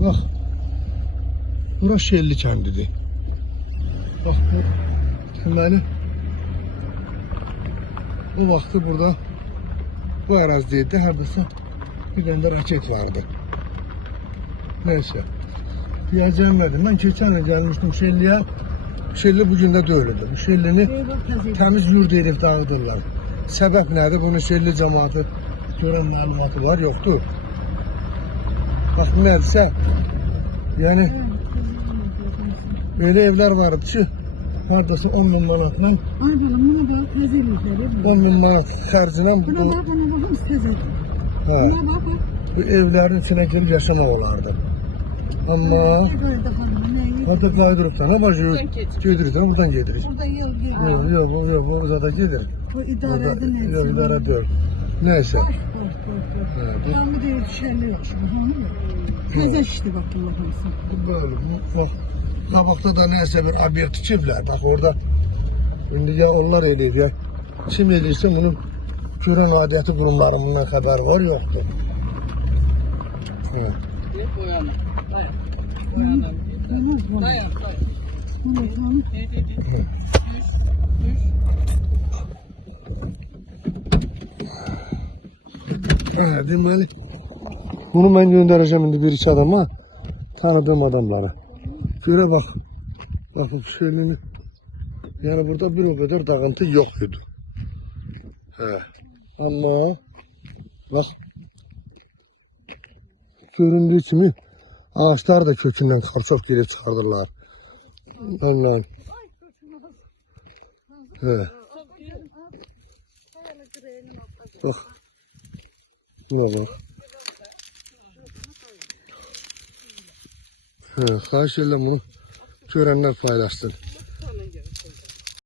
Bak. Burası Şelli kəndidir. Bak bu deməli o vaxtı burada bu ərazidəydi. Hardasa bir dənə də raket vardı. Neyse. Diyeceğim nedir? Ben geçen ay gelmiştim Şelli'ye. Şelli bugün de döyülüdür. Bu Şellini temiz yurd edib dağıdırlar. Səbəb nədir? Bunun Şelli cəmaatı görən məlumatı var, yoxdur. Bax nədirsə, yəni öyle evler vardı ki, hardasa 10.000 manatla 10.000 manat xərcinə bu evlerin içine girip yaşamaq olardı. Amma orada qaydırıbsan, ama gedirik, buradan gedirik. Yok, bu zaten gedir. Bu idarədə nə? Yok, idare değil. Neyse. Tamı deyil, şəhərli yok şimdi, hanı mı? Təzə işdi bak bunlar hamısı. Böyle, bak. Qabaqda da neyse bir obyekt tikiblər. Bak orada, şimdi ya onlar eləyir ya. Kim eləyirsə bunun görən adəti qurumlarından xəbər var, yoxdur. Evet. Dayan. Deməli, bunu mən göndərəcəm indi bir iki adama, tanıdığım adamlara. Görə bax, bax bu Şellini, yəni burada bir o qədər dağıntı yox idi. Amma, bax, göründüyü kimi ağaçlar da kökündən qarçoq girib çıxardırlar. Ondan. Bax. Buna bak. Xahiş edirəm bunu görənlər paylaşsın.